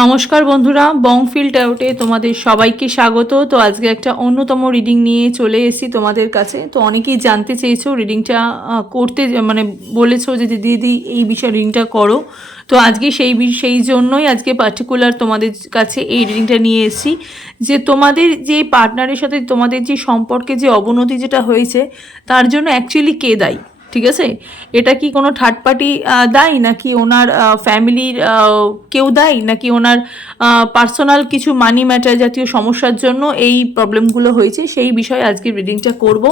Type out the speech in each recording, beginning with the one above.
নমস্কার বন্ধুরা বংফিল ট্যারোটে তোমাদের সবাইকে স্বাগত। তো আজকে একটা অন্যতম রিডিং নিয়ে চলে এসেছি তোমাদের কাছে। তো অনেকেই জানতে চেয়েছো রিডিংটা করতে মানে বলেছ যে দিদি, এই বিষয়ে রিডিংটা করো। তো আজকে সেই সেই জন্যই আজকে পার্টিকুলার তোমাদের কাছে এই রিডিংটা নিয়ে এসেছি। যে তোমাদের যে পার্টনারের সাথে তোমাদের যে সম্পর্কে যে অবনতি যেটা হয়েছে, তার জন্য অ্যাকচুয়ালি কে দায়ী? ঠিক আছে? এটা কি কোনো থার্ড পার্টি দায়ী? নাকি ওনার ফ্যামিলির কেউ দায়ী? নাকি ওনার পার্সোনাল কিছু মানি ম্যাটার জাতীয় সমস্যার জন্য এই প্রবলেমগুলো হয়েছে? সেই বিষয়ে আজকে রিডিংটা করব।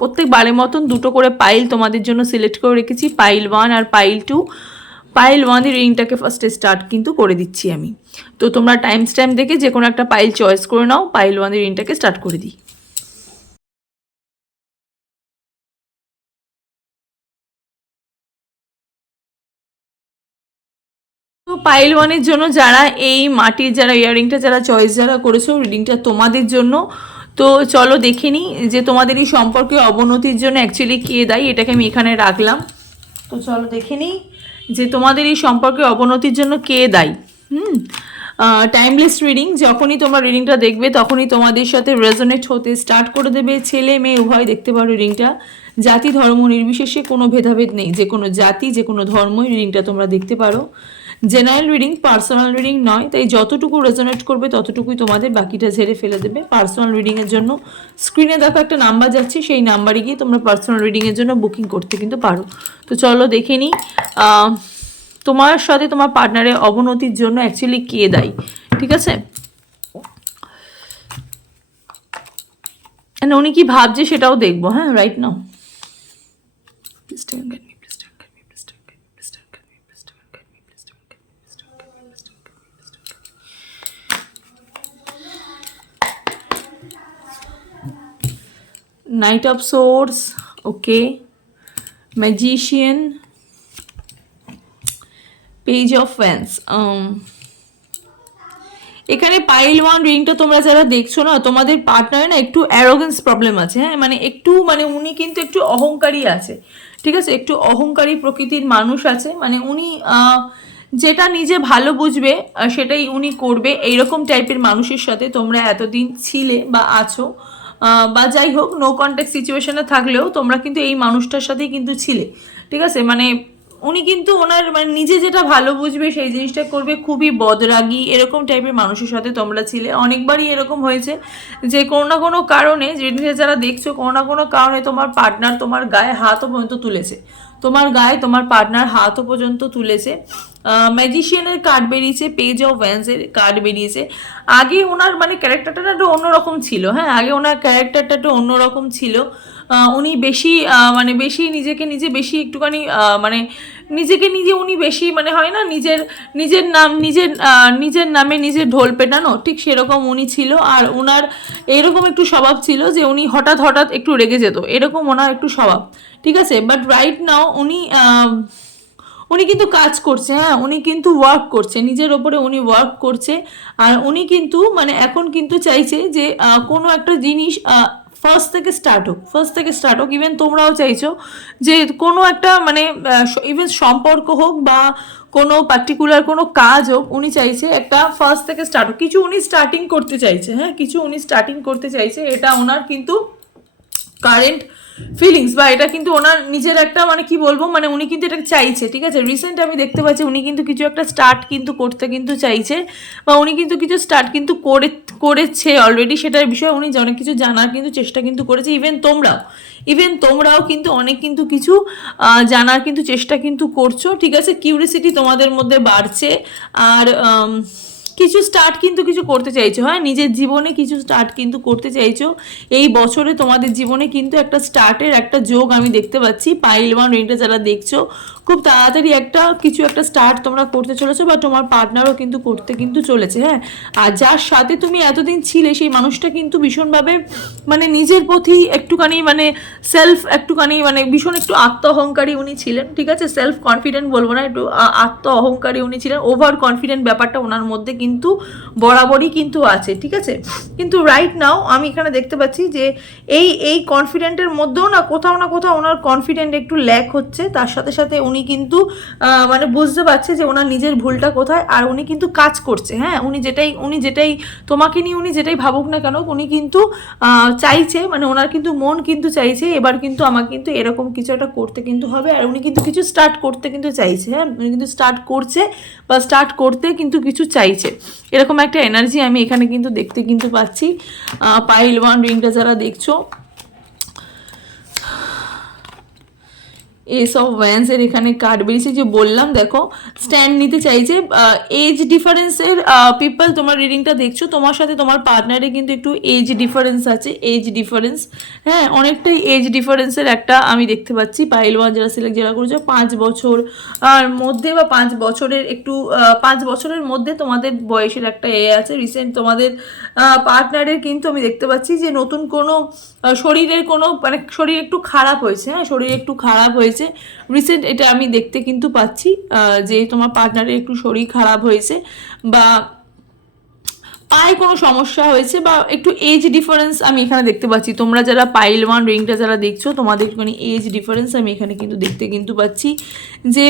প্রত্যেক বারের মতন দুটো করে পাইল তোমাদের জন্য সিলেক্ট করে রেখেছি। পাইল ওয়ান আর পাইল টু পাইল ওয়ানের রিডিংটাকে ফার্স্টে স্টার্ট কিন্তু করে দিচ্ছি আমি। তো তোমরা টাইম স্ট্যাম্প দেখে যে কোনো একটা পাইল চয়েস করে নাও। পাইল ওয়ানের রিডিংটাকে স্টার্ট করে দিই। তো পাইল ওয়ানের জন্য যারা এই মাটির যারা ইয়ারিংটা যারা চয়েস যারা করেছ রিডিংটা তোমাদের জন্য। তো চলো দেখে নিই যে তোমাদের এই সম্পর্কে অবনতির জন্য অ্যাকচুয়ালি কে দায়ী, এটাকে আমি এখানে রাখলাম। তো চলো দেখে নিই যে তোমাদের এই সম্পর্কে অবনতির জন্য কে দায়ী। হুম? টাইমলেস রিডিং যখনই তোমরা রিডিংটা দেখবে, তখনই তোমাদের সাথে রেজোনেট হতে স্টার্ট করে দেবে ছেলে মেয়ে, উভয় দেখতে পারো রিডিংটা জাতি, ধর্ম, নির্বিশেষে কোনো ভেদাভেদ নেই। যে কোনো জাতি, যে কোনো ধর্মই রিডিংটা তোমরা দেখতে পারো। জেনারেল রিডিং, পার্সোনাল রিডিং নয়, তাই যতটুকু রেজোনেট করবে ততটুকুই তোমাদের বাকিটা ঝেড়ে ফেলে দেবে। পার্সোনাল রিডিংয়ের জন্য স্ক্রিনে দেখো একটা নাম্বার যাচ্ছে, সেই নাম্বারে গিয়ে তোমরা পার্সোনাল রিডিংয়ের জন্য বুকিং করতে কিন্তু পারো। তো চলো দেখে নিই তোমার সাথে তোমার পার্টনারের অবনতির জন্য অ্যাকচুয়ালি কে দায়ী? ঠিক আছে? উনি কি ভাবছে সেটাও দেখব হ্যাঁ right now Knight of Swords, okay. Magician, of Wands. Um, এখানে পাইল ওয়ান রিংটা তোমরা যারা দেখছ না তোমাদের পার্টনারে না একটু অ্যারোগেন্স প্রবলেম আছে হ্যাঁ মানে একটু মানে উনি কিন্তু একটু অহংকারী আছে ঠিক আছে একটু অহংকারী প্রকৃতির মানুষ আছে মানে উনি যেটা নিজে ভালো বুঝবে সেটাই উনি করবে এইরকম টাইপের মানুষের সাথে তোমরা এতদিন ছিলে বা আছো বা যাই হোক নো কন্ট্যাক্ট সিচুয়েশনে থাকলেও তোমরা কিন্তু এই মানুষটার সাথেই কিন্তু ছিলে। ঠিক আছে? মানে উনি কিন্তু ওনার মানে নিজে যেটা ভালো বুঝবে সেই জিনিসটা করবে। খুবই বদরাগী, এরকম টাইপের মানুষের সাথে তোমরা ছিলে। অনেকবারই এরকম হয়েছে যে কোনো না কোনো কারণে যে যারা দেখছ, কোনো না কোনো কারণে তোমার পার্টনার তোমার গায়ে হাতও পর্যন্ত তুলেছে। তোমার গায়ে তোমার পার্টনার হাতও পর্যন্ত তুলেছে। ম্যাজিশিয়ানের কার্ড বেরিয়েছে পেজ অফ ভ্যান্সের কার্ড বেরিয়েছে। আগে ওনার মানে ক্যারেক্টারটা একটু অন্যরকম ছিল হ্যাঁ? আগে ওনার ক্যারেক্টারটা একটু অন্যরকম ছিল। উনি বেশি মানে বেশি নিজেকে নিজে বেশি একটুখানি মানে নিজেকে নিজে উনি বেশি মানে হয় না, নিজের নিজের নাম, নিজের নিজের নামে নিজের ঢোল পেটানো, ঠিক সেরকম উনি ছিল। আর ওনার এরকম একটু স্বভাব ছিল যে উনি হঠাৎ হঠাৎ একটু রেগে যেত, এরকম ওনার একটু স্বভাব, ঠিক আছে? বাট রাইট নাও উনি উনি কিন্তু কাজ করছে হ্যাঁ উনি কিন্তু ওয়ার্ক করছে, নিজের ওপরে উনি ওয়ার্ক করছে। আর উনি কিন্তু মানে এখন কিন্তু চাইছে যে কোনো একটা জিনিস ফার্স্ট থেকে স্টার্ট হোক ফার্স্ট থেকে স্টার্ট হোক ইভেন তোমরাও চাইছো যে কোনো একটা মানে ইভেন সম্পর্ক হোক বা কোনো পার্টিকুলার কোনো কাজ হোক, উনি চাইছে একটা ফার্স্ট থেকে স্টার্ট হোক। কিছু উনি স্টার্টিং করতে চাইছে হ্যাঁ? কিছু উনি স্টার্টিং করতে চাইছে, এটা ওনার কিন্তু কারেন্ট ফিলিংস বা এটা কিন্তু ওনার নিজের একটা মানে কি বলব মানে উনি কিন্তু এটা চাইছে, ঠিক আছে? রিসেন্ট আমি দেখতে পাচ্ছি উনি কিন্তু কিছু একটা স্টার্ট কিন্তু করতে কিন্তু চাইছে বা উনি কিন্তু কিছু স্টার্ট কিন্তু করে, করেছে অলরেডি সেটার বিষয়ে উনি অনেক কিছু জানার কিন্তু চেষ্টা কিন্তু করেছে। ইভেন তোমরাও ইভেন তোমরাও কিন্তু অনেক কিন্তু কিছু জানার কিন্তু চেষ্টা কিন্তু করছ, ঠিক আছে? কিউরিসিটি তোমাদের মধ্যে বাড়ছে, আর কিছু স্টার্ট কিন্তু কিছু করতে চাইছো হ্যাঁ? নিজের জীবনে কিছু স্টার্ট কিন্তু করতে চাইছো। এই বছরে তোমাদের জীবনে কিন্তু একটা স্টার্টের একটা যোগ আমি দেখতে পাচ্ছি। পাইল ওয়ান রিংটা যারা দেখছ, খুব তাড়াতাড়ি একটা কিছু একটা স্টার্ট তোমরা করতে চলেছো বা তোমার পার্টনারও কিন্তু করতে কিন্তু চলেছে হ্যাঁ? আর যার সাথে তুমি এতদিন ছিলে, সেই মানুষটা কিন্তু ভীষণভাবে মানে নিজের প্রতি একটুখানি মানে সেলফ একটুখানি মানে ভীষণ একটু আত্ম অহংকারী উনি ছিলেন, ঠিক আছে? সেলফ কনফিডেন্ট বলব না, একটু আত্ম অহংকারী উনি ছিলেন। ওভার কনফিডেন্ট ব্যাপারটা ওনার মধ্যে কিন্তু কিন্তু বরাবরই কিন্তু আছে, ঠিক আছে? কিন্তু রাইট নাও আমি এখানে দেখতে পাচ্ছি যে এই এই কনফিডেন্টের মধ্যেও না কোথাও না কোথাও ওনার কনফিডেন্ট একটু ল্যাক হচ্ছে। তার সাথে সাথে উনি কিন্তু মানে বুঝতে পারছে যে ওনার নিজের ভুলটা কোথায় আর উনি কিন্তু কাজ করছে হ্যাঁ? উনি যেটাই উনি যেটাই তোমাকে নিয়ে উনি যেটাই ভাবুক না কেন, উনি কিন্তু চাইছে মানে ওনার কিন্তু মন কিন্তু চাইছে, এবার কিন্তু আমাকে কিন্তু এরকম কিছু একটা করতে কিন্তু হবে আর উনি কিন্তু কিছু স্টার্ট করতে কিন্তু চাইছে হ্যাঁ? উনি কিন্তু স্টার্ট করছে বা স্টার্ট করতে কিন্তু কিছু চাইছে। এরকম একটা এনার্জি আমি এখানে কিন্তু দেখতে কিন্তু পাচ্ছি। পাইল ওয়ান রিংটা যারা দেখছ এস অফ ওয়ান্সের এখানে কার্ড বেরিয়েছে। যে বললাম, দেখো স্ট্যান্ড নিতে চাইছে। এজ ডিফারেন্সের পিপল তোমার রিডিংটা দেখছ, তোমার সাথে তোমার পার্টনারে কিন্তু একটু এজ ডিফারেন্স আছে। এজ ডিফারেন্স হ্যাঁ অনেকটাই এজ ডিফারেন্সের একটা আমি দেখতে পাচ্ছি। পাইল পাইলওয়ান যারা সিলেক্ট যারা করেছ, পাঁচ বছর, আর মধ্যে বা পাঁচ বছরের একটু পাঁচ বছরের মধ্যে তোমাদের বয়সের একটা এ আছে। রিসেন্ট তোমাদের পার্টনারের কিন্তু আমি দেখতে পাচ্ছি যে নতুন কোনো শরীরের কোনো মানে শরীর একটু খারাপ হয়েছে হ্যাঁ শরীর একটু খারাপ হয়েছে। রিসেন্ট এটা আমি দেখতে কিন্তু পাচ্ছি যে তোমার পার্টনারের একটু শরীর খারাপ হয়েছে বা পায়ে কোনো সমস্যা হয়েছে বা একটু এজ ডিফারেন্স আমি এখানে দেখতে পাচ্ছি। তোমরা যারা পাইল ওয়ান রিংটা যারা দেখছ, তোমাদের একটুখানি এজ ডিফারেন্স আমি এখানে কিন্তু দেখতে কিন্তু পাচ্ছি যে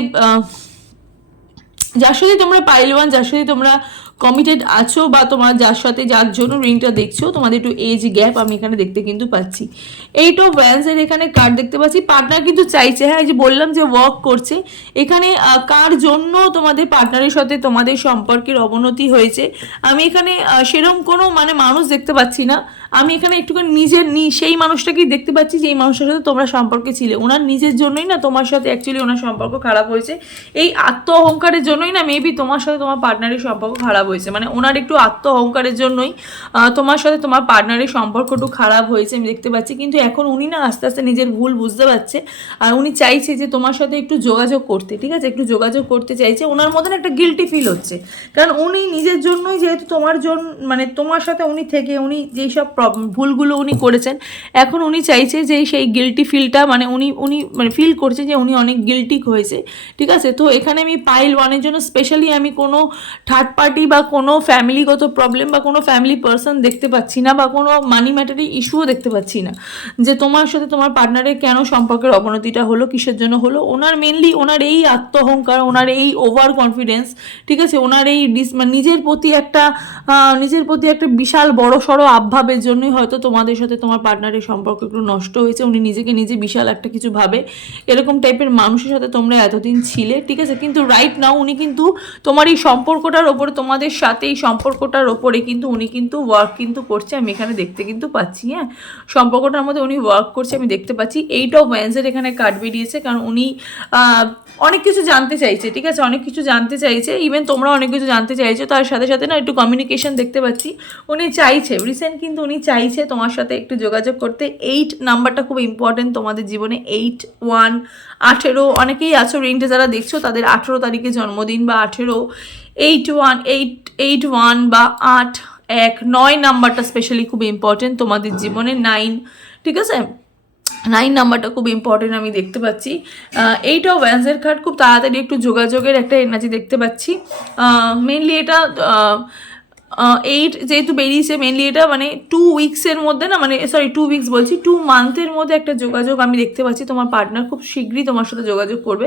যার সাথে তোমরা পাইল ওয়ান যার সাথে তোমরা কমিটেড আছো বা তোমার যার সাথে যার জন্য রিংটা দেখছ, তোমাদের একটু এজ গ্যাপ আমি এখানে দেখতে কিন্তু পাচ্ছি। এইট অফ ভ্যান্সের এখানে কার্ড দেখতে পাচ্ছি। পার্টনার কিন্তু চাইছে হ্যাঁ এই যে বললাম যে ওয়ার্ক করছে। এখানে কার জন্য তোমাদের পার্টনারের সাথে তোমাদের সম্পর্কের অবনতি হয়েছে? আমি এখানে সেরম কোনো মানে মানুষ দেখতে পাচ্ছি না। আমি এখানে একটুখানি নিজের নি- সেই মানুষটাকেই দেখতে পাচ্ছি যে এই মানুষটার সাথে তোমরা সম্পর্কে ছিলে। ওনার নিজের জন্যই না তোমার সাথে অ্যাকচুয়ালি ওনার সম্পর্ক খারাপ হয়েছে। এই আত্ম অহংকারের জন্যই না মেবি তোমার সাথে তোমার পার্টনারের সম্পর্ক খারাপ হয়েছে। মানে ওনার একটু আত্ম অহংকারের জন্যই তোমার সাথে তোমার পার্টনারের সম্পর্ক একটু খারাপ হয়েছে, আমি দেখতে পাচ্ছি। কিন্তু এখন উনি না আস্তে আস্তে নিজের ভুল বুঝতে পারছে আর উনি চাইছে যে তোমার সাথে একটু যোগাযোগ করতে, ঠিক আছে? একটু যোগাযোগ করতে চাইছে। ওনার মধ্যে না একটা গিলটি ফিল হচ্ছে। কারণ উনি নিজের জন্যই যেহেতু তোমার জন্য মানে তোমার সাথে উনি থেকে, উনি যেই সব ভুলগুলো উনি করেছেন, এখন উনি চাইছে যে সেই গিলটি ফিলটা মানে উনি উনি মানে ফিল করছে যে উনি অনেক গিলটি হয়েছে, ঠিক আছে? তো এখানে আমি পাইল ওয়ানের জন্য স্পেশালি আমি কোনো থার্ড পার্টি বা কোনো ফ্যামিলিগত প্রবলেম বা কোনো ফ্যামিলি পার্সন দেখতে পাচ্ছি না বা কোনো মানি ম্যাটারি ইস্যুও দেখতে পাচ্ছি না। যে তোমার সাথে তোমার পার্টনারের কেন সম্পর্কের অবনতিটা হলো, কিসের জন্য হলো, ওনার মেনলি ওনার এই আত্ম অহংকার ওনার এই ওভার কনফিডেন্স ঠিক আছে? ওনার এই ডিস মানে নিজের প্রতি একটা নিজের প্রতি একটা বিশাল বড় সড়ো আবভাবের জন্যই হয়তো তোমাদের সাথে তোমার পার্টনারের সম্পর্ক একটু নষ্ট হয়েছে, উনি নিজেকে নিজে বিশাল একটা কিছু ভাবে। এরকম টাইপের মানুষের সাথে তোমরা এতদিন ছিলে, ঠিক আছে? কিন্তু রাইট নাও উনি কিন্তু তোমার এই সম্পর্কটার ওপরে তোমাদের সাথে এই সম্পর্কটার ওপরে কিন্তু উনি কিন্তু ওয়ার্ক কিন্তু করছে, আমি এখানে দেখতে কিন্তু পাচ্ছি হ্যাঁ? সম্পর্কটার মধ্যে উনি ওয়ার্ক করছে, আমি দেখতে পাচ্ছি। এইট অফ ওয়ান্সের এখানে কার্ড বেরিয়েছে, কারণ উনি অনেক কিছু জানতে চাইছে, ঠিক আছে? অনেক কিছু জানতে চাইছে ইভেন তোমরা অনেক কিছু জানতে চাইছো, তার সাথে সাথে না একটু কমিউনিকেশন দেখতে পাচ্ছি। উনি চাইছে রিসেন্ট কিন্তু উনি চাইছে তোমার সাথে একটু যোগাযোগ করতে। এইট নাম্বারটা খুব ইম্পর্টেন্ট তোমাদের জীবনে এইট ওয়ান আঠেরো, অনেকেই আছো রিংটা যারা দেখছ, তাদের আঠেরো তারিখে জন্মদিন বা আঠেরো eight one eight eight one বা আট এক নয় নাম্বারটা স্পেশালি খুব ইম্পর্টেন্ট তোমাদের জীবনে নাইন ঠিক আছে? নাইন নাম্বারটা খুব ইম্পর্টেন্ট আমি দেখতে পাচ্ছি। এইটা ওয়ান্সের কার্ড খুব তাড়াতাড়ি একটু যোগাযোগের একটা এনার্জি দেখতে পাচ্ছি। মেনলি এটা এইট যেহেতু বেরিয়েছে মেনলি এটা মানে টু উইক্সের মধ্যে না মানে সরি টু উইক্স বলছি টু মান্থের মধ্যে একটা যোগাযোগ আমি দেখতে পাচ্ছি। তোমার পার্টনার খুব শীঘ্রই তোমার সাথে যোগাযোগ করবে।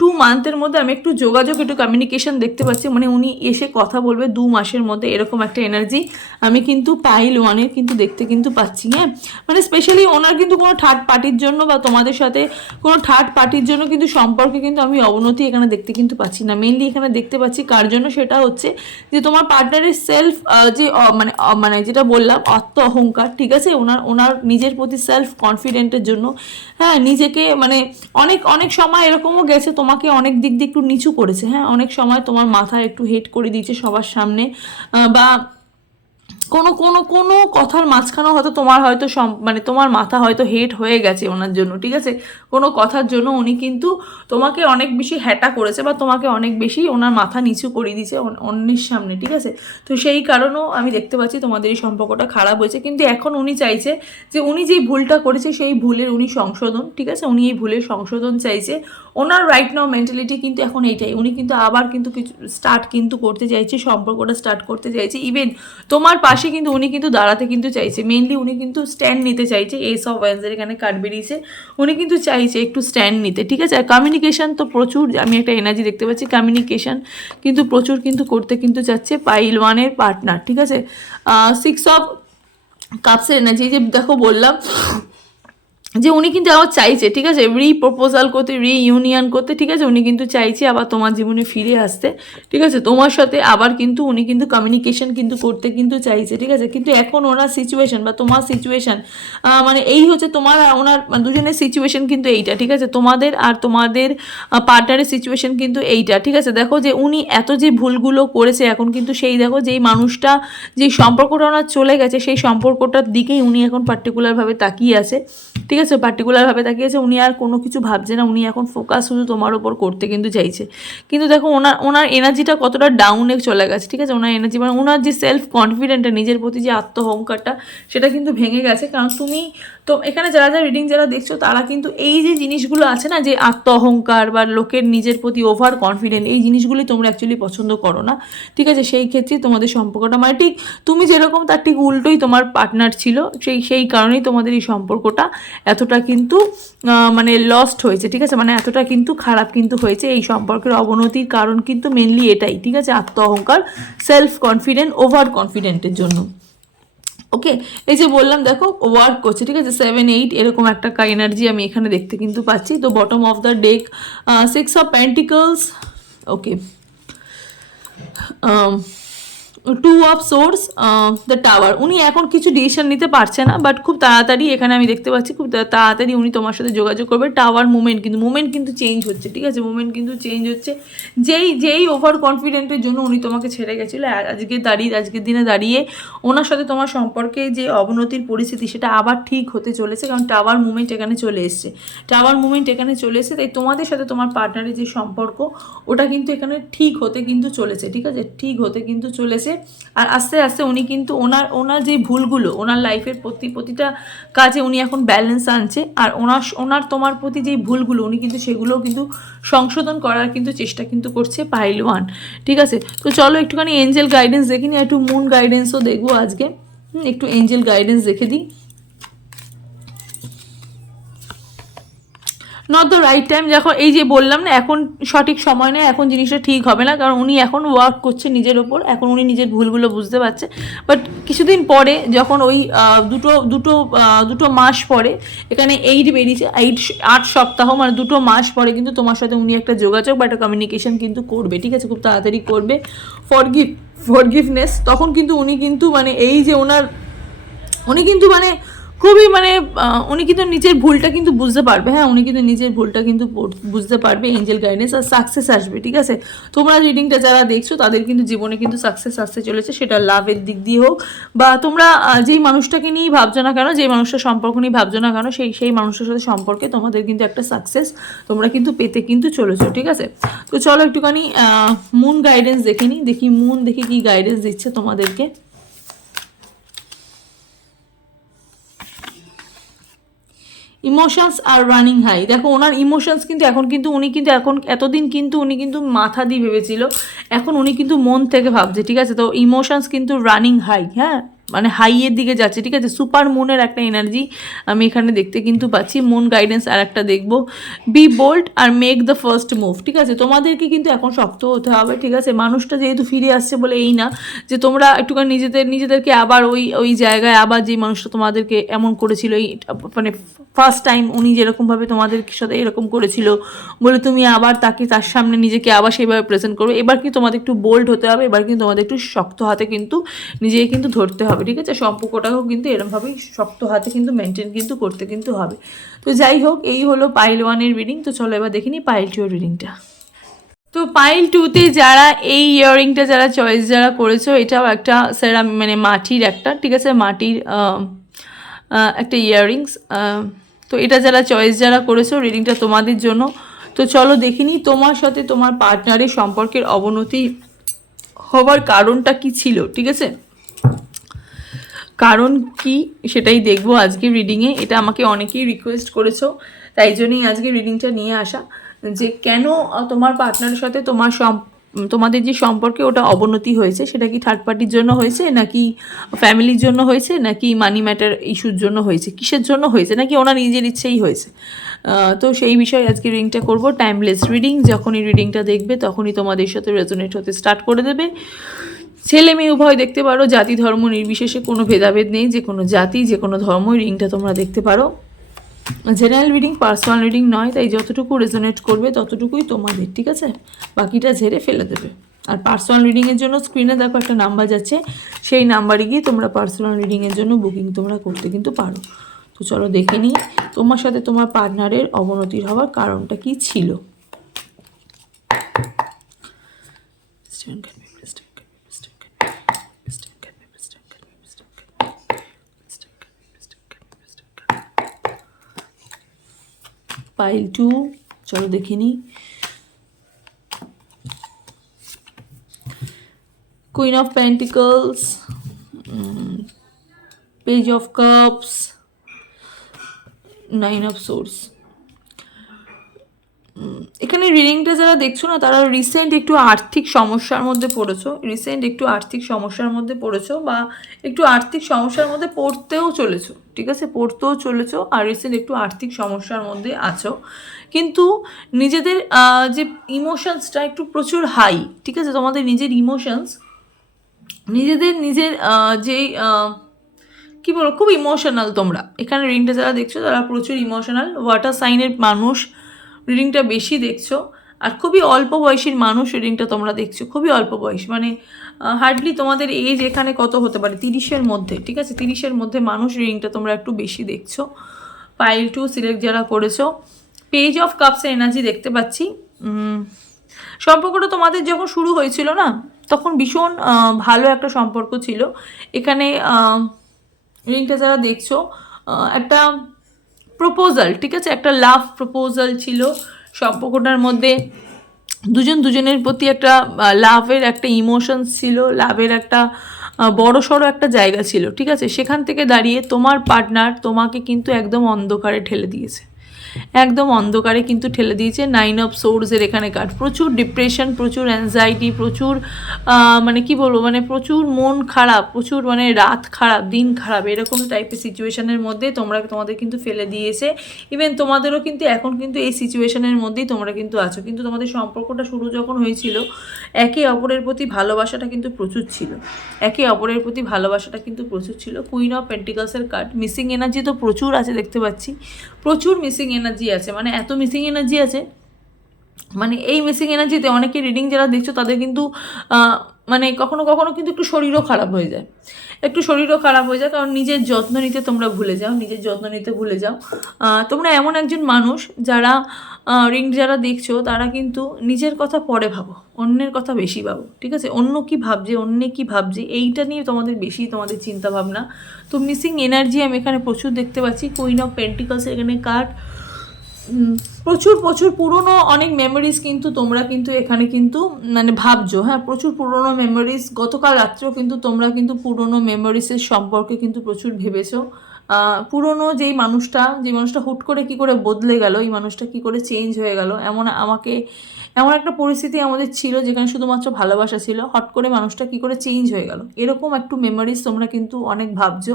টু মান্থের মধ্যে আমি একটু যোগাযোগ, একটু কমিউনিকেশন দেখতে পাচ্ছি। মানে উনি এসে কথা বলবে দু মাসের মধ্যে, এরকম একটা এনার্জি আমি কিন্তু পাইল ওয়ানের কিন্তু দেখতে কিন্তু পাচ্ছি হ্যাঁ। মানে স্পেশালি ওনার কিন্তু কোনো থার্ড পার্টির জন্য বা তোমাদের সাথে কোনো থার্ড পার্টির জন্য কিন্তু সম্পর্কে কিন্তু আমি অবনতি এখানে দেখতে কিন্তু পাচ্ছি না। মেনলি এখানে দেখতে পাচ্ছি কার জন্য সেটা হচ্ছে যে তোমার পার্টনারের সেলফ যে মানে মানে যেটা বললাম আত্ম অহংকার ঠিক আছে? ওনার ওনার নিজের প্রতি সেলফ কনফিডেন্টের জন্য। হ্যাঁ নিজেকে মানে অনেক অনেক সময় এরকমও গেছে, তোমাকে অনেক দিক দিয়ে একটু নিচু করেছে। হ্যাঁ অনেক সময় তোমার মাথা একটু হেট করে দিয়েছে সবার সামনে। বা কোনো কোনো কোনো কথার মাঝখানে হয়তো তোমার হয়তো মানে তোমার মাথা হয়তো হেট হয়ে গেছে ওনার জন্য, ঠিক আছে? কোনো কথার জন্য উনি কিন্তু তোমাকে অনেক বেশি হ্যাটা করেছে বা তোমাকে অনেক বেশি ওনার মাথা নিচু করে দিয়েছে অন্যের সামনে, ঠিক আছে? তো সেই কারণেও আমি দেখতে পাচ্ছি তোমাদের এই সম্পর্কটা খারাপ হয়েছে। কিন্তু এখন উনি চাইছে যে উনি যেই ভুলটা করেছে সেই ভুলের উনি সংশোধন, ঠিক আছে? উনি এই ভুলের সংশোধন চাইছে। ওনার রাইট নাও মেন্টালিটি কিন্তু এখন এইটাই, উনি কিন্তু আবার কিন্তু কিছু স্টার্ট কিন্তু করতে চাইছে, সম্পর্কটা স্টার্ট করতে চাইছে। ইভেন তোমার পাশে কিন্তু উনি কিন্তু দাঁড়াতে কিন্তু চাইছে। মেনলি উনি কিন্তু স্ট্যান্ড নিতে চাইছে এই সব ওয়েন্সের এখানে কাট বেরিয়েছে। উনি কিন্তু চাইছে একটু স্ট্যান্ড নিতে, ঠিক আছে? আর কমিউনিকেশান তো প্রচুর, আমি একটা এনার্জি দেখতে পাচ্ছি কমিউনিকেশান কিন্তু প্রচুর কিন্তু করতে কিন্তু চাচ্ছে পাইল ওয়ানের পার্টনার ঠিক আছে? সিক্স অফ কাপসের এনার্জি যে দেখো বললাম যে উনি কিন্তু আবার চাইছে, ঠিক আছে? রি প্রপোজাল করতে রি ইউনিয়ন করতে, ঠিক আছে? উনি কিন্তু চাইছে আবার তোমার জীবনে ফিরে আসতে, ঠিক আছে? তোমার সাথে আবার কিন্তু উনি কিন্তু কমিউনিকেশন কিন্তু করতে কিন্তু চাইছে, ঠিক আছে? কিন্তু এখন ওনার সিচুয়েশন বা তোমার সিচুয়েশন মানে এই হচ্ছে তোমার, ওনার মানে দুজনের সিচুয়েশন কিন্তু এইটা, ঠিক আছে? তোমাদের আর তোমাদের পার্টনারের সিচুয়েশন কিন্তু এইটা, ঠিক আছে? দেখো যে উনি এত যে ভুলগুলো করেছে, এখন কিন্তু সেই দেখো যেই মানুষটা, যেই সম্পর্কটা ওনার চলে গেছে, সেই সম্পর্কটার দিকেই উনি এখন পার্টিকুলারভাবে তাকিয়ে আছে, ঠিক আছে? পার্টিকুলারভাবে তাকিয়েছে উনি আর কোনো কিছু ভাবছে না, উনি এখন ফোকাস শুধু তোমার ওপর করতে কিন্তু চাইছে। কিন্তু দেখো, ওনার ওনার এনার্জিটা কতটা ডাউনে চলে গেছে, ঠিক আছে? ওনার এনার্জি মানে ওনার যে সেলফ কনফিডেন্টটা নিজের প্রতি যে আত্মহংকারটা, সেটা কিন্তু ভেঙে গেছে। কারণ তুমি তো এখানে যারা যারা রিডিং যারা দেখছ, তারা কিন্তু এই যে জিনিসগুলো আছে না, যে আত্ম অহংকার বা লোকের নিজের প্রতি ওভার কনফিডেন্ট এই জিনিসগুলি তোমরা অ্যাকচুয়ালি পছন্দ করো না। ঠিক আছে? সেই ক্ষেত্রে তোমাদের সম্পর্কটা মানে ঠিক তুমি যেরকম তার ঠিক উল্টোই তোমার পার্টনার ছিল, সেই সেই কারণেই তোমাদের এই সম্পর্কটা এতটা কিন্তু মানে লস্ট হয়েছে, ঠিক আছে? মানে এতটা কিন্তু খারাপ কিন্তু হয়েছে এই সম্পর্কের অবনতির কারণ কিন্তু মেনলি এটাই, ঠিক আছে? আত্ম অহংকার সেলফ কনফিডেন্ট ওভার কনফিডেন্টের জন্য। ওকে এই যে বললাম, দেখো ওয়ার্ক করছে, ঠিক আছে? সেভেন এইট এরকম একটা এনার্জি আমি এখানে দেখতে কিন্তু পাচ্ছি। তো bottom of the deck six of pentacles okay two of swords the tower উনি এখন কিছু ডিসিশন নিতে পারছে না বাট খুব তাড়াতাড়ি এখানে আমি দেখতে পাচ্ছি, খুব তাড়াতাড়ি উনি তোমার সাথে যোগাযোগ করবে। টাওয়ার মুভমেন্ট কিন্তু মুভমেন্ট কিন্তু চেঞ্জ হচ্ছে, ঠিক আছে? মুভমেন্ট কিন্তু চেঞ্জ হচ্ছে। যেই যেই ওভার কনফিডেন্টের জন্য উনি তোমাকে ছেড়ে গেছিল আজকে দাঁড়িয়ে, আজকের দিনে দাঁড়িয়ে ওনার সাথে তোমার সম্পর্কে যে অবনতির পরিস্থিতি, সেটা আবার ঠিক হতে চলেছে, কারণ টাওয়ার মুভমেন্ট এখানে চলে এসছে। টাওয়ার মুভমেন্ট এখানে চলে এসেছে, তাই তোমাদের সাথে তোমার পার্টনারের যে সম্পর্ক, ওটা কিন্তু এখানে ঠিক হতে কিন্তু চলেছে, ঠিক আছে? ঠিক হতে কিন্তু চলেছে। আর আস্তে আস্তে উনি কিন্তু ওনার ওনার যে ভুলগুলো, ওনার লাইফের প্রতি, প্রতিটা কাজে উনি এখন ব্যালেন্স আনছে। আর ওনার ওনার তোমার প্রতি যে ভুলগুলো, উনি কিন্তু সেগুলোও কিন্তু সংশোধন করার কিন্তু চেষ্টা কিন্তু করছে পাইলওয়ান। ঠিক আছে? তো চলো একটুখানি এঞ্জেল গাইডেন্স দেখে নিই একটু মুন গাইডেন্সও দেখব আজকে। একটু এঞ্জেল গাইডেন্স দেখে দিই। নট দ্য রাইট টাইম যখন এই যে বললাম না, এখন সঠিক সময় নয় এখন জিনিসটা ঠিক হবে না, কারণ উনি এখন ওয়ার্ক করছে নিজের ওপর, এখন উনি নিজের ভুলগুলো বুঝতে পারছে। বাট কিছুদিন পরে যখন ওই দুটো দুটো দুটো মাস পরে, এখানে এইট বেরিয়েছে এইট আট সপ্তাহ মানে দুটো মাস পরে কিন্তু তোমার সাথে উনি একটা যোগাযোগ বা একটা কমিউনিকেশন কিন্তু করবে, ঠিক আছে? খুব তাড়াতাড়ি করবে। ফরগিভ ফরগিভনেস তখন কিন্তু উনি কিন্তু মানে এই যে ওনার, উনি কিন্তু মানে খুবই মানে উনি কিন্তু নিজের ভুলটা কিন্তু বুঝতে পারবে হ্যাঁ উনি কিন্তু নিজের ভুলটা কিন্তু বুঝতে পারবে এঞ্জেল গাইডেন্স আর সাকসেস আসবে, ঠিক আছে? তোমরা রিডিংটা যারা দেখছ, তাদের কিন্তু জীবনে কিন্তু সাকসেস আসতে চলেছে, সেটা লাভের দিক দিয়ে হোক, বা তোমরা যেই মানুষটাকে নিয়েই ভাবছ না কেন, যেই মানুষটার সম্পর্ক নিয়ে ভাবছ না কেন, সেই সেই মানুষটার সাথে সম্পর্কে তোমাদের কিন্তু একটা সাকসেস তোমরা কিন্তু পেতে কিন্তু চলেছো, ঠিক আছে? তো চলো একটুখানি মুন গাইডেন্স দেখে নিই, দেখি মুন দেখি কি গাইডেন্স দিচ্ছে তোমাদেরকে। ইমোশনস আর রানিং হাই দেখো, ওনার ইমোশনস কিন্তু এখন কিন্তু উনি কিন্তু এখন এতদিন কিন্তু উনি কিন্তু মাথা দিয়ে ভেবেছিল। এখন উনি কিন্তু মন থেকে ভাবছে, ঠিক আছে? তো ইমোশনস কিন্তু রানিং হাই হ্যাঁ? মানে হাইয়ের দিকে যাচ্ছে, ঠিক আছে? সুপার মুনের একটা এনার্জি আমি এখানে দেখতে কিন্তু পাচ্ছি। মুন গাইডেন্স আর একটা দেখব। বি বোল্ড আর মেক দ্য ফার্স্ট মুভ ঠিক আছে? তোমাদেরকে কিন্তু এখন শক্ত হতে হবে, ঠিক আছে? মানুষটা যেহেতু ফিরে আসছে বলে এই না, যে তোমরা একটুখানি নিজেদের, নিজেদেরকে আবার ওই ওই জায়গায় আবার যে মানুষটা তোমাদেরকে এমন করেছিল, এই মানে ফার্স্ট টাইম উনি যেরকমভাবে তোমাদের সাথে এরকম করেছিল বলে তুমি আবার তাকে, তার সামনে নিজেকে আবার সেইভাবে প্রেজেন্ট করবে। এবার কি তোমাদের একটু বোল্ড হতে হবে, এবার কিন্তু তোমাদের একটু শক্ত হাতে কিন্তু নিজেকে কিন্তু ধরতে হবে। ঠিক আছে? সম্পর্কটাকেও কিন্তু এরমভাবেই শক্ত হাতে কিন্তু মেনটেন কিন্তু করতে কিন্তু হবে। তো যাই হোক, এই হলো পাইল ওয়ানের রিডিং তো চলো এবার দেখে নিই পাইল টুর রিডিংটা তো পাইল টুতে যারা এই ইয়াররিংটা যারা চয়েস যারা করেছ, এটাও একটা সেরা মানে মাটির একটা, ঠিক আছে? মাটির একটা ইয়াররিংস তো এটা যারা চয়েস যারা করেছ রিডিংটা তোমাদের জন্য। তো চলো দেখিনি তোমার সাথে তোমার পার্টনারের সম্পর্কের অবনতি হবার কারণটা কি ছিল, ঠিক আছে? কারণ কি সেটাই দেখব আজকে রিডিংয়ে এটা আমাকে অনেকেই রিকোয়েস্ট করেছ, তাই জন্যই আজকে রিডিংটা নিয়ে আসা। যে কেন তোমার পার্টনারের সাথে তোমার তোমাদের যে সম্পর্কে ওটা অবনতি হয়েছে, সেটা কি থার্ড পার্টির জন্য হয়েছে, নাকি ফ্যামিলির জন্য হয়েছে, নাকি মানি ম্যাটার ইস্যুর জন্য হয়েছে, কিসের জন্য হয়েছে, নাকি ওনার নিজের ইচ্ছেই হয়েছে? তো সেই বিষয়ে আজকে রিডিংটা করব। টাইমলেস রিডিং যখনই রিডিংটা দেখবে, তখনই তোমাদের সাথে রেজোনেট হতে স্টার্ট করে দেবে। ছেলে মেয়ে, উভয় দেখতে পারো, জাতি, ধর্ম নির্বিশেষে কোনো ভেদাভেদ নেই, যে কোনো জাতি, যে কোনো ধর্মই রিংটা তোমরা দেখতে পারো। জেনারেল রিডিং, পার্সোনাল রিডিং নয়, তাই যতটুকু রেজোনেট করবে, ততটুকুই তোমাদের, ঠিক আছে? বাকিটা ঝেড়ে ফেলে দেবে। আর পার্সোনাল রিডিংয়ের জন্য স্ক্রিনে দেখো একটা নাম্বার যাচ্ছে, সেই নাম্বারে গিয়ে তোমরা পার্সোনাল রিডিংয়ের জন্য বুকিং তোমরা করতে কিন্তু পারো। তো চলো দেখে নিই, তোমার সাথে তোমার পার্টনারের অবনতির হওয়ার কারণটা কি ছিল? পাইল টু চলো দেখে নিই। Queen of pentacles page of cups nine of swords এখানে রিডিংটা যারা দেখছ না তারা রিসেন্ট একটু আর্থিক সমস্যার মধ্যে পড়েছো। রিসেন্ট একটু আর্থিক সমস্যার মধ্যে পড়েছো বা একটু আর্থিক সমস্যার মধ্যে পড়তেও চলেছো ঠিক আছে? পড়তেও চলেছো আর রিসেন্ট একটু আর্থিক সমস্যার মধ্যে আছো। কিন্তু নিজেদের যে ইমোশনসটা একটু প্রচুর হাই ঠিক আছে? তোমাদের নিজের ইমোশনস নিজেদের নিজের আহ, কি বলব? খুব ইমোশনাল তোমরা। এখানে রিংটা যারা দেখছ তারা প্রচুর ইমোশনাল ওয়াটার সাইনের মানুষ। রিডিংটা বেশি দেখছ। আর খুবই অল্প বয়সীর মানুষ রিডিংটা তোমরা দেখছ। খুবই অল্প বয়স। মানে হার্ডলি তোমাদের এজ এখানে কত হতে পারে? তিরিশের মধ্যে, ঠিক আছে? তিরিশের মধ্যে মানুষ রিডিংটা তোমরা একটু বেশি দেখছ। পাইল টু সিলেক্ট যারা করেছ পেজ অফ কাপসের এনার্জি দেখতে পাচ্ছি। সম্পর্কটা তোমাদের যখন শুরু হয়েছিল না, তখন ভীষণ ভালো একটা সম্পর্ক ছিল। এখানে রিংটা যারা দেখছ একটা প্রপোজাল ঠিক আছে? একটা লাভ প্রপোজাল ছিল সম্পর্কটার মধ্যে। দুজন দুজনের প্রতি একটা লাভের একটা ইমোশনস ছিল লাভের একটা বড় সড়ো একটা জায়গা ছিল, ঠিক আছে? সেখান থেকে দাঁড়িয়ে তোমার পার্টনার তোমাকে কিন্তু একদম অন্ধকারে ঠেলে দিয়েছে। একদম অন্ধকারে কিন্তু ঠেলে দিয়েছে। নাইন অফ সোর্সের এখানে কার্ড প্রচুর ডিপ্রেশন প্রচুর অ্যাংজাইটি প্রচুর মানে কি বলব মানে প্রচুর মন খারাপ, প্রচুর মানে রাত খারাপ, দিন খারাপ, এরকম টাইপের সিচুয়েশনের মধ্যে তোমরা, তোমাদের কিন্তু ফেলে দিয়েছে। ইভেন তোমাদেরও কিন্তু এখন কিন্তু এই সিচুয়েশনের মধ্যেই তোমরা কিন্তু আছো। কিন্তু তোমাদের সম্পর্কটা শুরু যখন হয়েছিল, একে অপরের প্রতি ভালোবাসাটা কিন্তু প্রচুর ছিল। একে অপরের প্রতি ভালোবাসাটা কিন্তু প্রচুর ছিল। কুইন অফ পেন্টিকালসের কার্ড মিসিং এনার্জি তো প্রচুর আছে দেখতে পাচ্ছি। প্রচুর মিসিং এনার্জি আছে মানে এত মিসিং এনার্জি আছে মানে এই মিসিং এনার্জিতে অনেকে রিডিং যারা দেখছ তাদের কিন্তু মানে কখনো কখনো কিন্তু একটু শরীরও খারাপ হয়ে যায়। একটু শরীরও খারাপ হয়ে যায় কারণ নিজের যত্ন নিতে তোমরা ভুলে যাও নিজের যত্ন নিতে ভুলে যাও। তোমরা এমন একজন মানুষ যারা রিং যারা দেখছ তারা কিন্তু নিজের কথা পরে ভাবো অন্যের কথা বেশি ভাবো ঠিক আছে? অন্য কি ভাবছে অন্যে কি ভাবছে এইটা নিয়ে তোমাদের বেশি তোমাদের চিন্তা ভাবনা তো মিসিং এনার্জি আমি এখানে প্রচুর দেখতে পাচ্ছি কুইন অফ পেন্টিকালস এখানে উম, প্রচুর প্রচুর পুরনো অনেক মেমোরিজ কিন্তু তোমরা কিন্তু এখানে কিন্তু মানে ভাবছ হ্যাঁ প্রচুর পুরনো মেমোরিজ গতকাল রাত্রেও কিন্তু তোমরা কিন্তু পুরনো মেমোরিজের সম্পর্কে কিন্তু প্রচুর ভেবেছো। পুরনো যেই মানুষটা যে মানুষটা হুট করে কি করে বদলে গেল, এই মানুষটা কি করে চেঞ্জ হয়ে গেল, এমন আমাকে এমন একটা পরিস্থিতি আমাদের ছিল যেখানে শুধুমাত্র ভালোবাসা ছিল। হট করে মানুষটা কি করে চেঞ্জ হয়ে গেল? এরকম একটু মেমোরিজ তোমরা কিন্তু অনেক ভাবছ।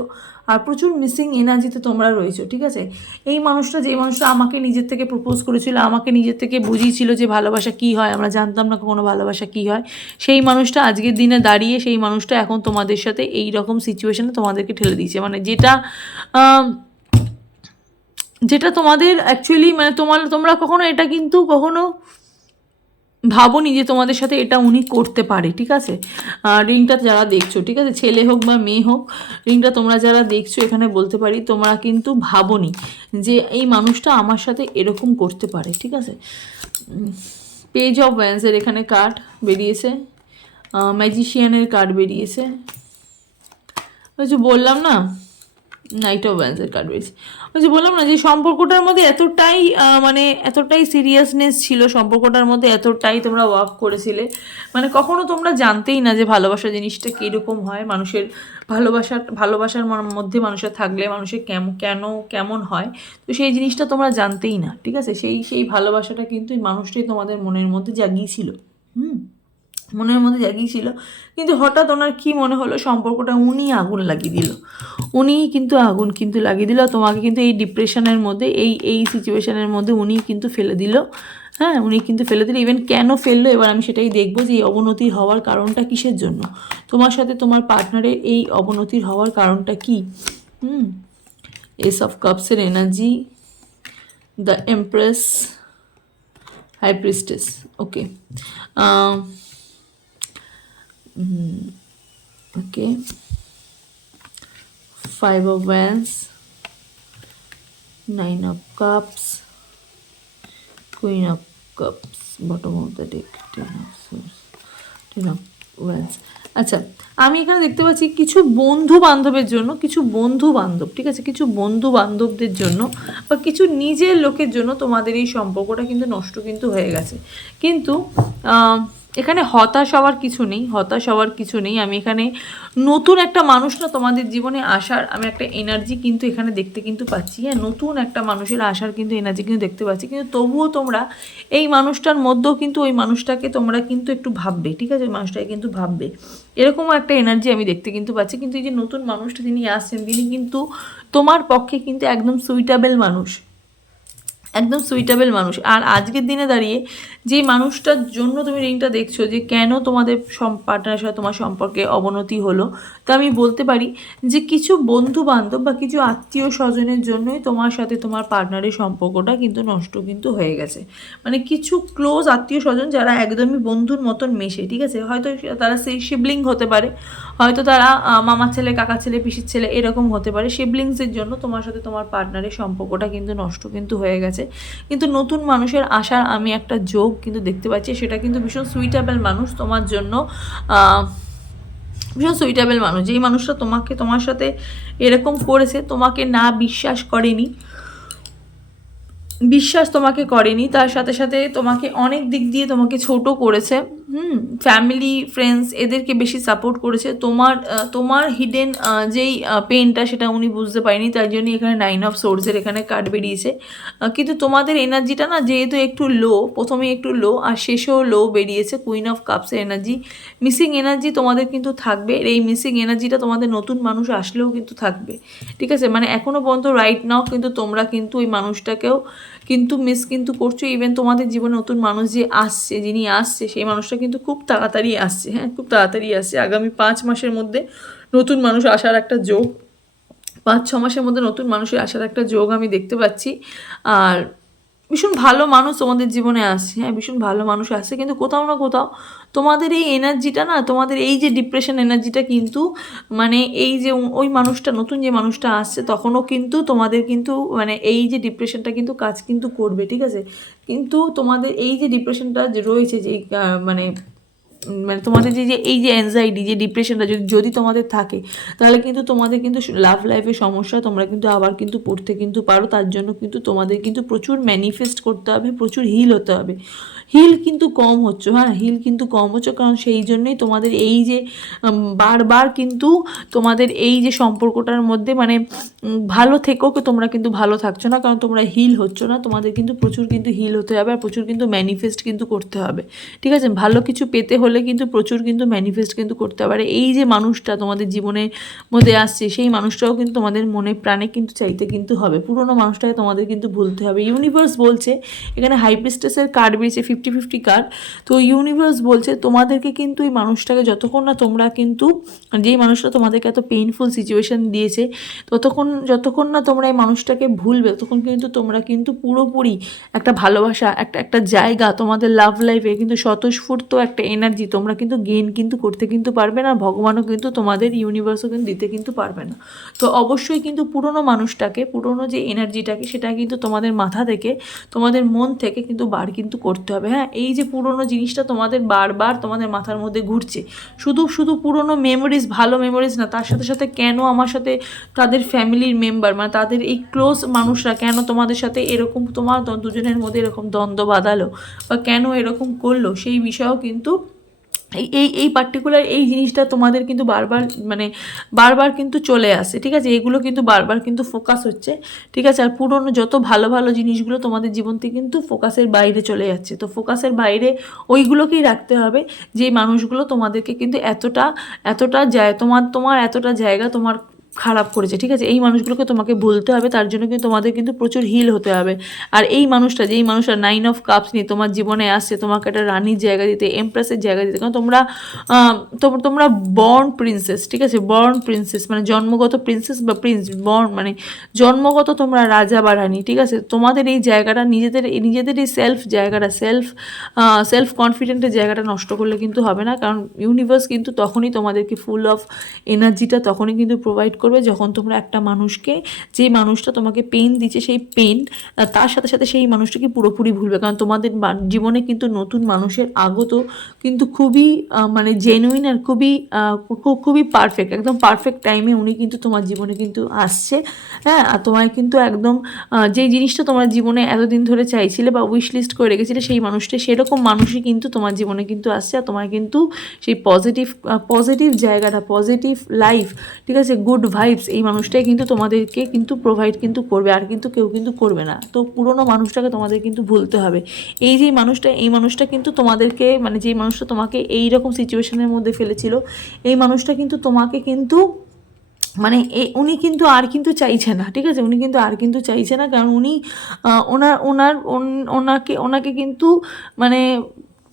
আর প্রচুর মিসিং এনার্জিতে তোমরা রয়েছো, ঠিক আছে? এই মানুষটা যে মানুষটা আমাকে নিজের থেকে প্রপোজ করেছিল, আমাকে নিজের থেকে বুঝিয়েছিল যে ভালোবাসা কী হয়, আমরা জানতাম না কোনো ভালোবাসা কী হয়। সেই মানুষটা আজকের দিনে দাঁড়িয়ে, সেই মানুষটা এখন তোমাদের সাথে এই রকম সিচুয়েশনে তোমাদেরকে ঠেলে দিয়েছে। মানে যেটা যেটা তোমাদের অ্যাকচুয়ালি মানে তোমার তোমরা কখনো এটা কিন্তু কখনো ভাবনি যে তোমাদের সাথে এটা উনি করতে পারে, ঠিক আছে? রিংটা যারা দেখছ, ঠিক আছে? ছেলে হোক বা মেয়ে হোক, রিংটা তোমরা যারা দেখছ এখানে বলতে পারি, তোমরা কিন্তু ভাবনি যে এই মানুষটা আমার সাথে এরকম করতে পারে, ঠিক আছে? পেজ অফ ওয়ান্সের এখানে কার্ড বেরিয়েছে ম্যাজিশিয়ানের কার্ড বেরিয়েছে। বললাম না নাইট অফ ওয়ান্সের কার্ড বেরিয়েছে। যে বললাম না যে সম্পর্কটার মধ্যে এতটাই মানে এতটাই সিরিয়াসনেস ছিল সম্পর্কটার মধ্যে, এতটাই তোমরা ওয়ার্ক করেছিলে। মানে কখনো তোমরা জানতেই না যে ভালোবাসা জিনিসটা কীরকম হয়। মানুষের ভালোবাসার ভালোবাসার মধ্যে মানুষের থাকলে মানুষের কেমন কেন, কেমন হয়? তো সেই জিনিসটা তোমরা জানতেই না, ঠিক আছে? সেই সেই ভালোবাসাটা কিন্তু মানুষটাই তোমাদের মনের মধ্যে জাগিয়েছিল। হুম? মনের মধ্যে জাগিয়েছিল কিন্তু হঠাৎ ওনার কি মনে হলো, সম্পর্কটা উনি আগুন লাগিয়ে দিল। উনিই কিন্তু আগুন কিন্তু লাগিয়ে দিল। তোমাকে কিন্তু এই ডিপ্রেশনের মধ্যে, এই এই সিচুয়েশনের মধ্যে উনিই কিন্তু ফেলে দিল। হ্যাঁ উনি কিন্তু ফেলে দিল। ইভেন কেন ফেলল, এবার আমি সেটাই দেখব যে এই অবনতি হওয়ার কারণটা কিসের জন্য? তোমার সাথে তোমার পার্টনারের এই অবনতির হওয়ার কারণটা কি? Hmm ace of কাপসের energy the empress high priestess okay okay five of wands nine of cups queen of cups bottom of the deck ten of swords ten of wands আচ্ছা আমি এখানে দেখতে পাচ্ছি কিছু বন্ধু বান্ধবের জন্য, কিছু বন্ধু বান্ধব, ঠিক আছে? কিছু বন্ধু বান্ধবদের জন্য বা কিছু নিজের লোকের জন্য তোমাদের এই সম্পর্কটা কিন্তু নষ্ট কিন্তু হয়ে গেছে। কিন্তু এখানে হতাশ হওয়ার কিছু নেই, হতাশ হওয়ার কিছু নেই। আমি এখানে নতুন একটা মানুষ না তোমাদের জীবনে আসার, আমি একটা এনার্জি কিন্তু এখানে দেখতে কিন্তু পাচ্ছি। হ্যাঁ নতুন একটা মানুষের আসার কিন্তু এনার্জি কিন্তু দেখতে পাচ্ছি। কিন্তু তবুও তোমরা এই মানুষটার মধ্যেও কিন্তু ওই মানুষটাকে তোমরা কিন্তু একটু ভাববে, ঠিক আছে? ওই মানুষটাকে কিন্তু ভাববে। এরকমও একটা এনার্জি আমি দেখতে কিন্তু পাচ্ছি। কিন্তু এই যে নতুন মানুষটা যিনি আসছেন, তিনি কিন্তু তোমার পক্ষে কিন্তু একদম সুইটেবল মানুষ। একদম সুইটেবল মানুষ। আর আজকের দিনে দাঁড়িয়ে যেই মানুষটার জন্য তুমি রিংটা দেখছ যে কেন তোমাদের পার্টনারের সাথে তোমার সম্পর্কে অবনতি হলো, তা আমি বলতে পারি যে কিছু বন্ধু বান্ধব বা কিছু আত্মীয় স্বজনের জন্যই তোমার সাথে তোমার পার্টনারের সম্পর্কটা কিন্তু নষ্ট কিন্তু হয়ে গেছে। মানে কিছু ক্লোজ আত্মীয় স্বজন যারা একদমই বন্ধুর মতন মেশে, ঠিক আছে? হয়তো তারা সেই শিবলিং হতে পারে, হয়তো তারা মামার ছেলে কাকা ছেলে, পিসির ছেলে এরকম হতে পারে। শিবলিংসের জন্য তোমার সাথে তোমার পার্টনারের সম্পর্কটা কিন্তু নষ্ট কিন্তু হয়ে গেছে। কিন্তু নতুন মানুষের আসার আমি একটা যোগ কিন্তু দেখতে পাচ্ছি, সেটা কিন্তু ভীষণ সুইটেবল মানুষ তোমার জন্য ভীষণ সুইটেবল মানুষ। যেই মানুষটা তোমাকে, তোমার সাথে এরকম করেছে, তোমাকে না বিশ্বাস করেনি, বিশ্বাস তোমাকে করেনি, তার সাথে সাথে তোমাকে অনেক দিক দিয়ে তোমাকে ছোট করেছে। হুম ফ্যামিলি ফ্রেন্ডস এদেরকে বেশি সাপোর্ট করেছে। তোমার তোমার হিডেন যেই পেনটা সেটা উনি বুঝতে পারেনি তাই জন্য এখানে নাইন অফ সোর্সের এখানে কার্ড বেরিয়েছে। কিন্তু তোমাদের এনার্জিটা না যেহেতু একটু লো প্রথমে একটু লো আর শেষেও লো বেরিয়েছে। কুইন অফ কাপসের এনার্জি মিসিং এনার্জি তোমাদের কিন্তু থাকবে। এই মিসিং এনার্জিটা তোমাদের নতুন মানুষ আসলেও কিন্তু থাকবে। ঠিক আছে? মানে এখনও পর্যন্ত রাইট নাও কিন্তু তোমরা কিন্তু ওই মানুষটাকেও কিন্তু মিস কিন্তু করছ। ইভেন তোমাদের জীবনে নতুন মানুষ যে আসছে, যিনি আসছে, সেই মানুষটা কিন্তু খুব তাড়াতাড়ি আসছে হ্যাঁ খুব তাড়াতাড়ি আসছে। আগামী পাঁচ মাসের মধ্যে নতুন মানুষ আসার একটা যোগ, পাঁচ, ছ মাসের মধ্যে নতুন মানুষের আসার একটা যোগ আমি দেখতে পাচ্ছি। আর ভীষণ ভালো মানুষ তোমাদের জীবনে আসছে হ্যাঁ ভীষণ ভালো মানুষ আসছে কিন্তু কোথাও না কোথাও তোমাদের এই এনার্জিটা না, তোমাদের এই যে ডিপ্রেশন এনার্জিটা কিন্তু মানে এই যে ওই মানুষটা, নতুন যে মানুষটা আসছে, তখনও কিন্তু তোমাদের কিন্তু মানে এই যে ডিপ্রেশনটা কিন্তু কাজ কিন্তু করবে, ঠিক আছে? কিন্তু তোমাদের এই যে ডিপ্রেশনটা রয়েছে, যে মানে মানে তোমাদের যে যে, এই যে অ্যাংজাইটি যে ডিপ্রেশনটা যদি যদি তোমাদের থাকে, তাহলে কিন্তু তোমাদের কিন্তু লাভ লাইফে সমস্যা তোমরা কিন্তু আবার কিন্তু পড়তে কিন্তু পারো। তার জন্য কিন্তু তোমাদের কিন্তু প্রচুর ম্যানিফেস্ট করতে হবে, প্রচুর হিল হতে হবে। হিল কিন্তু কম হচ্ছে হ্যাঁ হিল কিন্তু কম হচ্ছে, কারণ সেই জন্যই তোমাদের এই যে বারবার কিন্তু তোমাদের এই যে সম্পর্কটার মধ্যে মানে ভালো থেকেও তোমরা কিন্তু ভালো থাকছো না, কারণ তোমরা হিল হচ্ছ না, তোমাদের কিন্তু প্রচুর কিন্তু হিল হতে হবে আর প্রচুর কিন্তু ম্যানিফেস্ট কিন্তু করতে হবে, ঠিক আছে? ভালো কিছু পেতে হলে কিন্তু প্রচুর কিন্তু ম্যানিফেস্ট কিন্তু করতে হবে, আর এই যে মানুষটা তোমাদের জীবনের মধ্যে আসছে, সেই মানুষটাও কিন্তু তোমাদের মনে প্রাণে কিন্তু চাইতে কিন্তু হবে, পুরনো মানুষটাকে তোমাদের কিন্তু ভুলতে হবে ইউনিভার্স বলছে, এখানে হাইপ্রিস্টেসের কার্ড বেরিয়েছে ফিফটি ফিফটি কার্ড তো ইউনিভার্স বলছে, তোমাদেরকে কিন্তু এই মানুষটাকে যতক্ষণ না তোমরা কিন্তু, যেই মানুষটা তোমাদেরকে এত পেইনফুল সিচুয়েশন দিয়েছে, ততক্ষণ, যতক্ষণ না তোমরা এই মানুষটাকে ভুলবে, ততক্ষণ কিন্তু তোমরা কিন্তু পুরোপুরি একটা ভালোবাসা, একটা একটা জায়গা তোমাদের লাভ লাইফে কিন্তু স্বতঃস্ফূর্ত একটা এনার্জি তোমরা কিন্তু গেইন কিন্তু করতে কিন্তু পারবে না, ভগবানও কিন্তু তোমাদের ইউনিভার্সও কিন্তু দিতে কিন্তু পারবে না। তো অবশ্যই কিন্তু পুরনো মানুষটাকে, পুরনো যে এনার্জিটাকে সেটা কিন্তু তোমাদের মাথা থেকে, তোমাদের মন থেকে কিন্তু বার কিন্তু করতে হবে। হ্যাঁ এই যে পুরনো জিনিসটা তোমাদের বারবার তোমাদের মাথার মধ্যে ঘুরছে, শুধু শুধু পুরনো মেমোরিজ ভালো মেমোরিজ না, তার সাথে সাথে কেন আমার সাথে তাদের ফ্যামিলির মেম্বার মানে তাদের এই ক্লোজ মানুষরা কেন তোমাদের সাথে এরকম, তোমার দুজনের মধ্যে এরকম দ্বন্দ্ব বাঁধালো বা কেন এরকম করল, সেই বিষয়েও কিন্তু এই এই এই পার্টিকুলার এই জিনিসটা তোমাদের কিন্তু বারবার মানে বারবার কিন্তু চলে আসে, ঠিক আছে? এগুলো কিন্তু বারবার কিন্তু ফোকাস হচ্ছে, ঠিক আছে? আর পুরনো যত ভালো ভালো জিনিসগুলো তোমাদের জীবন থেকে কিন্তু ফোকাসের বাইরে চলে যাচ্ছে। তো ফোকাসের বাইরে ওইগুলোকেই রাখতে হবে, যে মানুষগুলো তোমাদেরকে কিন্তু এতটা এতটা যায় তোমার তোমার এতটা জায়গা তোমার খারাপ করেছে, ঠিক আছে? এই মানুষগুলোকে তোমাকে ভুলতে হবে, তার জন্য কিন্তু তোমাদের কিন্তু প্রচুর হিল হতে হবে। আর এই মানুষটা, যেই মানুষটা নাইন অফ কাপস নিয়ে তোমার জীবনে আসছে, তোমাকে একটা রানীর জায়গা দিতে এমপ্রেসের জায়গা দিতে, কারণ তোমরা তোমরা বর্ন প্রিন্সেস ঠিক আছে? বর্ন প্রিন্সেস মানে জন্মগত প্রিন্সেস বা প্রিন্স বর্ন মানে জন্মগত তোমরা রাজা বা রানী, ঠিক আছে? তোমাদের এই জায়গাটা, নিজেদের নিজেদের এই সেলফ জায়গাটা সেলফ সেলফ কনফিডেন্টের জায়গাটা নষ্ট করলে কিন্তু হবে না, কারণ ইউনিভার্স কিন্তু তখনই তোমাদেরকে ফুল অফ এনার্জিটা তখনই কিন্তু প্রোভাইড করবে। যখন তোমরা একটা মানুষকে, যে মানুষটা তোমাকে পেন দিচ্ছে সেই পেন তার সাথে সাথে সেই মানুষটাকে পুরোপুরি ভুলবে। কারণ তোমাদের জীবনে কিন্তু নতুন মানুষের আগত কিন্তু খুবই মানে জেনুইন আর খুবই খুবই পারফেক্ট একদম পারফেক্ট টাইমে উনি কিন্তু তোমার জীবনে কিন্তু আসছে। হ্যাঁ আর তোমায় কিন্তু একদম যেই জিনিসটা তোমার জীবনে এতদিন ধরে চাইছিলে বা উইশ লিস্ট করে রেখেছিলে, সেই মানুষটা, সেরকম মানুষই কিন্তু তোমার জীবনে কিন্তু আসছে। আর তোমায় কিন্তু সেই পজিটিভ পজিটিভ জায়গাটা পজিটিভ লাইফ ঠিক আছে গুড ভাইবস এই মানুষটাই কিন্তু তোমাদেরকে কিন্তু প্রোভাইড কিন্তু করবে, আর কিন্তু কেউ কিন্তু করবে না। তো পুরনো মানুষটাকে তোমাদের কিন্তু ভুলতে হবে। এই যে মানুষটা, এই মানুষটা কিন্তু তোমাদেরকে মানে যেই মানুষটা তোমাকে এই রকম সিচুয়েশনের মধ্যে ফেলেছিল, এই মানুষটা কিন্তু তোমাকে কিন্তু মানে এ, উনি কিন্তু আর কিন্তু চাইছে না, ঠিক আছে? উনি কিন্তু আর কিন্তু চাইছে না, কারণ উনি ওনার ওনার ওনাকে ওনাকে কিন্তু মানে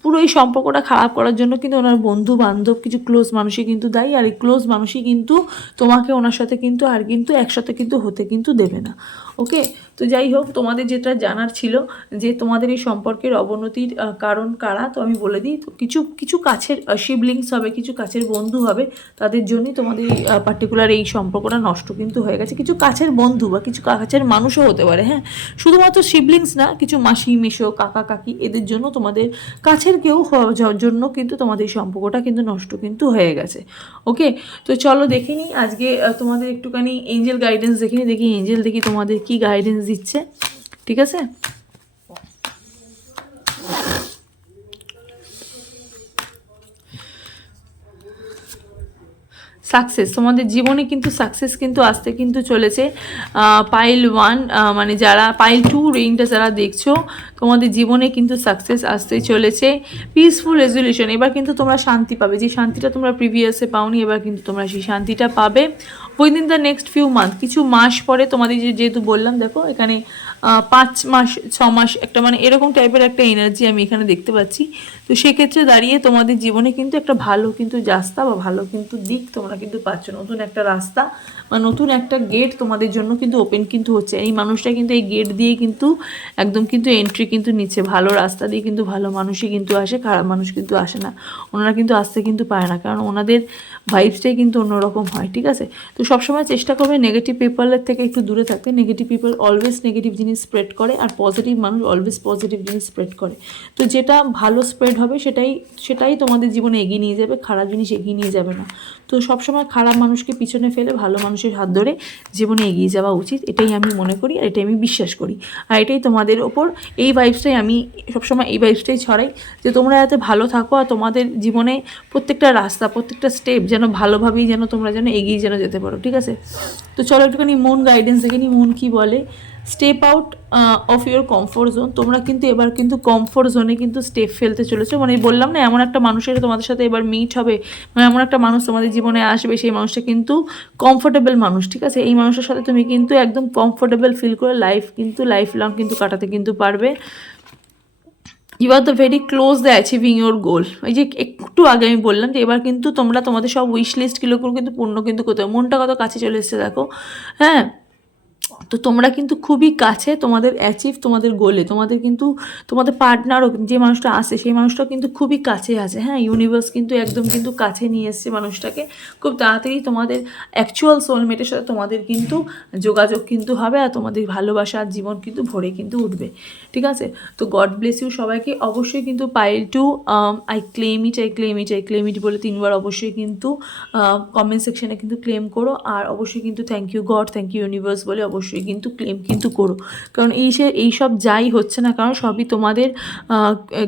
পুরো এই সম্পর্কটা খারাপ করার জন্য কিন্তু ওনার বন্ধু বান্ধব কিছু ক্লোজ মানুষই কিন্তু দায়ী। আর এই ক্লোজ মানুষই কিন্তু তোমাকে ওনার সাথে কিন্তু আর কিন্তু একসাথে কিন্তু হতে কিন্তু দেবে না। ওকে তো যাই হোক, তোমাদের যেটা জানার ছিল যে তোমাদের এই সম্পর্কের অবনতির কারণ কারা, তো আমি বলে দিই। তো কিছু কিছু কাছের শিবলিংস হবে, কিছু কাছের বন্ধু হবে, তাদের জন্যই তোমাদের এই পার্টিকুলার এই সম্পর্কটা নষ্ট কিন্তু হয়ে গেছে। কিছু কাছের বন্ধু বা কিছু কাছের মানুষও হতে পারে হ্যাঁ? শুধুমাত্র শিবলিংস না, কিছু মাসি, মেশো, কাকা, কাকি, এদের জন্য তোমাদের কাছের কেউ জন্য কিন্তু তোমাদের এই সম্পর্কটা কিন্তু নষ্ট কিন্তু হয়ে গেছে। ওকে? তো চলো দেখে নিই, আজকে তোমাদের একটুখানি এঞ্জেল গাইডেন্স দেখে নিই, দেখি এঞ্জেল দেখি তোমাদের কি গাইডেন্স দিচ্ছে ঠিক আছে? সাকসেস তোমাদের জীবনে কিন্তু সাকসেস কিন্তু আসতে কিন্তু চলেছে। পাইল ওয়ান মানে যারা পাইল টু রিংটা যারা দেখছ, তোমাদের জীবনে কিন্তু সাকসেস আসতে চলেছে। পিসফুল রেজলিউশন এবার কিন্তু তোমরা শান্তি পাবে। যে শান্তিটা তোমরা প্রিভিয়াসে পাওনি, এবার কিন্তু তোমরা সেই শান্তিটা পাবে। Within the next few month কিছু মাস পরে তোমাদের যেহেতু বললাম, দেখো, এখানে পাঁচ মাস, ছ মাস একটা মানে এরকম টাইপের একটা এনার্জি আমি এখানে দেখতে পাচ্ছি। তো সেক্ষেত্রে দাঁড়িয়ে তোমাদের জীবনে কিন্তু একটা ভালো কিন্তু রাস্তা বা ভালো কিন্তু দিক তোমরা কিন্তু পাচ্ছ। নতুন একটা রাস্তা বা নতুন একটা গেট তোমাদের জন্য কিন্তু ওপেন কিন্তু হচ্ছে। এই মানুষটা কিন্তু এই গেট দিয়ে কিন্তু, একদম কিন্তু এন্ট্রি কিন্তু নিচ্ছে। ভালো রাস্তা দিয়ে কিন্তু ভালো মানুষই কিন্তু আসে, খারাপ মানুষ কিন্তু আসে না। ওনারা কিন্তু আসতে কিন্তু পায় না। কারণ ওনাদের ভাইবসটাই কিন্তু অন্যরকম হয়, ঠিক আছে? তো সবসময় চেষ্টা করবে নেগেটিভ পিপলের থেকে একটু দূরে থাকতে। নেগেটিভ পিপল অলওয়েজ নেগেটিভ জিনিস স্প্রেড করে আর পজিটিভ মানুষ অলওয়েজ পজিটিভ জিনিস স্প্রেড করে। তো যেটা ভালো স্প্রেড হবে সেটাই সেটাই তোমাদের জীবনে এগিয়ে নিয়ে যাবে। খারাপ জিনিস এগিয়ে নিয়ে যাবে না। তো সবসময় খারাপ মানুষকে পিছনে ফেলে ভালো মানুষের হাত ধরে জীবনে এগিয়ে যাওয়া উচিত, এটাই আমি মনে করি আর এটাই আমি বিশ্বাস করি। আর এটাই তোমাদের ওপর, এই ভাইবসটাই আমি সবসময় এই ভাইবসটাই ছড়াই যে তোমরা যাতে ভালো থাকো আর তোমাদের জীবনে প্রত্যেকটা রাস্তা, প্রত্যেকটা স্টেপ যেন ভালোভাবেই যেন তোমরা যেন এগিয়ে যেন যেতে পারো, ঠিক আছে? তো চলো একটুখানি মন গাইডেন্স দেখে নিই, মন কী বলে। Step out of your comfort zone তোমরা কিন্তু এবার কিন্তু কমফোর্ট জোনে কিন্তু স্টেপ ফেলতে চলেছো। মানে বললাম না, এমন একটা মানুষের তোমাদের সাথে এবার মিট হবে মানে এমন একটা মানুষ তোমাদের জীবনে আসবে, সেই মানুষটা কিন্তু কমফোর্টেবল মানুষ, ঠিক আছে? এই মানুষের সাথে তুমি কিন্তু একদম কমফোর্টেবল ফিল করে লাইফ কিন্তু লাইফ লং কিন্তু কাটাতে কিন্তু পারবে। You are the very close the achieving your goal এই যে একটু আগে আমি বললাম যে এবার কিন্তু তোমরা তোমাদের সব উইশ লিস্টগুলো কিন্তু পূর্ণ কিন্তু করতে মনটা কত কাছে চলে এসছে দেখো। হ্যাঁ? তো তোমরা কিন্তু খুবই কাছে তোমাদের অ্যাচিভ তোমাদের গোলে তোমাদের কিন্তু, তোমাদের পার্টনারও যে মানুষটা আসে, সেই মানুষটা কিন্তু খুবই কাছে আছে। হ্যাঁ ইউনিভার্স কিন্তু একদম কিন্তু কাছে নিয়ে এসছে মানুষটাকে। খুব তাড়াতাড়ি তোমাদের অ্যাকচুয়াল সোলমেটের সাথে তোমাদের কিন্তু যোগাযোগ কিন্তু হবে আর তোমাদের ভালোবাসা আর জীবন কিন্তু ভরে কিন্তু উঠবে। ঠিক আছে? তো গড ব্লেস ইউ সবাইকে। অবশ্যই কিন্তু pile two I claim it I claim it I claim it বলে তিনবার অবশ্যই কিন্তু কমেন্ট সেকশনে কিন্তু ক্লেম করো। আর অবশ্যই কিন্তু thank you God thank you universe বলে অবশ্যই কিন্তু ক্লেম কিন্তু করো। কারণ এই সে এইসব যাই হচ্ছে না কারণ সবই তোমাদের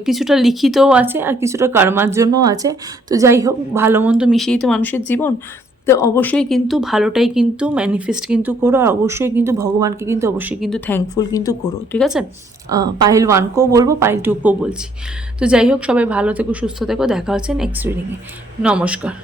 কিছুটা লিখিতও আছে আর কিছুটা কার্মার জন্যও আছে। তো যাই হোক, ভালো মন্দ মিশিয়েই তো মানুষের জীবন। তো অবশ্যই কিন্তু ভালোটাই কিন্তু ম্যানিফেস্ট কিন্তু করো আর অবশ্যই কিন্তু ভগবানকে কিন্তু অবশ্যই কিন্তু থ্যাঙ্কফুল কিন্তু করো, ঠিক আছে? পাইল ওয়ানকেও বলব পাইল টুকেও বলছি। তো যাই হোক, সবাই ভালো থেকো, সুস্থ থেকো, দেখা হচ্ছে নেক্সট রিডিংয়ে নমস্কার।